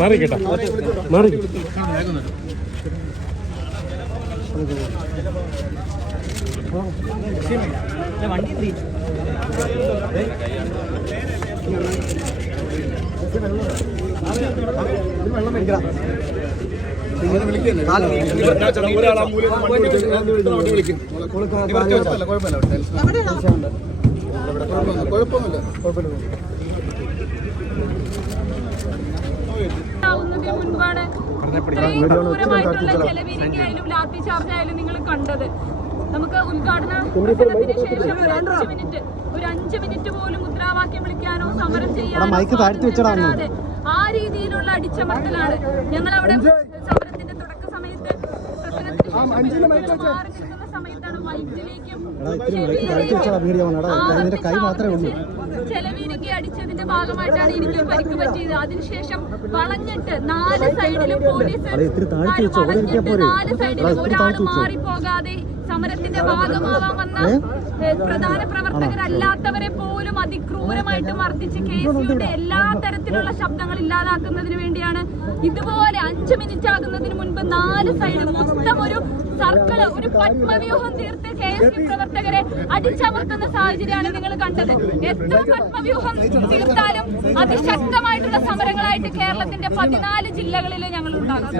മാറി കേട്ടോ മാറി വണ്ടി മുൻപാണ് ജലവീതിക്കായാലും ലാത്തി ചാർജായാലും നിങ്ങൾ കണ്ടത്. നമുക്ക് ഉദ്ഘാടന ശേഷം ഒരു 5 മിനിറ്റ് പോലും മുദ്രാവാക്യം വിളിക്കാനോ സമരം ചെയ്യാനോ ആ രീതിയിലുള്ള അടിച്ചമർത്തലാണ്. ഞങ്ങൾ അവിടെ സമരത്തിന്റെ തുടക്ക സമയത്ത് സമയത്താണ് വൈദ്യുതിയിലേക്കും ചെലവീരൊക്കെ അടിച്ചതിന്റെ ഭാഗമായിട്ടാണ് എനിക്ക് പരിക്ക് പറ്റിയത്. അതിനുശേഷം വളഞ്ഞിട്ട് 4 സൈഡിലും പോലീസ് 4 സൈഡിലും ഒരാൾ മാറിപ്പോകാതെ സമരത്തിന്റെ ഭാഗമാവാൻ വന്ന പ്രധാന പ്രവർത്തകരല്ലാത്തവരെ പോലും അതിക്രൂരമായിട്ട് മർദ്ദിച്ച് കേസിയുടെ എല്ലാ തരത്തിലുള്ള ശബ്ദങ്ങൾ ഇല്ലാതാക്കുന്നതിന് വേണ്ടിയാണ് ഇതുപോലെ 5 മിനിറ്റ് ആകുന്നതിന് മുൻപ് 4 സൈഡ് മൊത്തം ഒരു സർക്കിള് ഒരു പത്മവ്യൂഹം തീർത്ത് KSP പ്രവർത്തകരെ അടിച്ചമർത്തുന്ന സാഹചര്യമാണ് നിങ്ങൾ കണ്ടത്. എത്ര പത്മവ്യൂഹം തീർത്താലും അതിശക്തമായിട്ടുള്ള സമരങ്ങളായിട്ട് കേരളത്തിന്റെ 14 ജില്ലകളിൽ ഞങ്ങൾ ഉണ്ടാകും.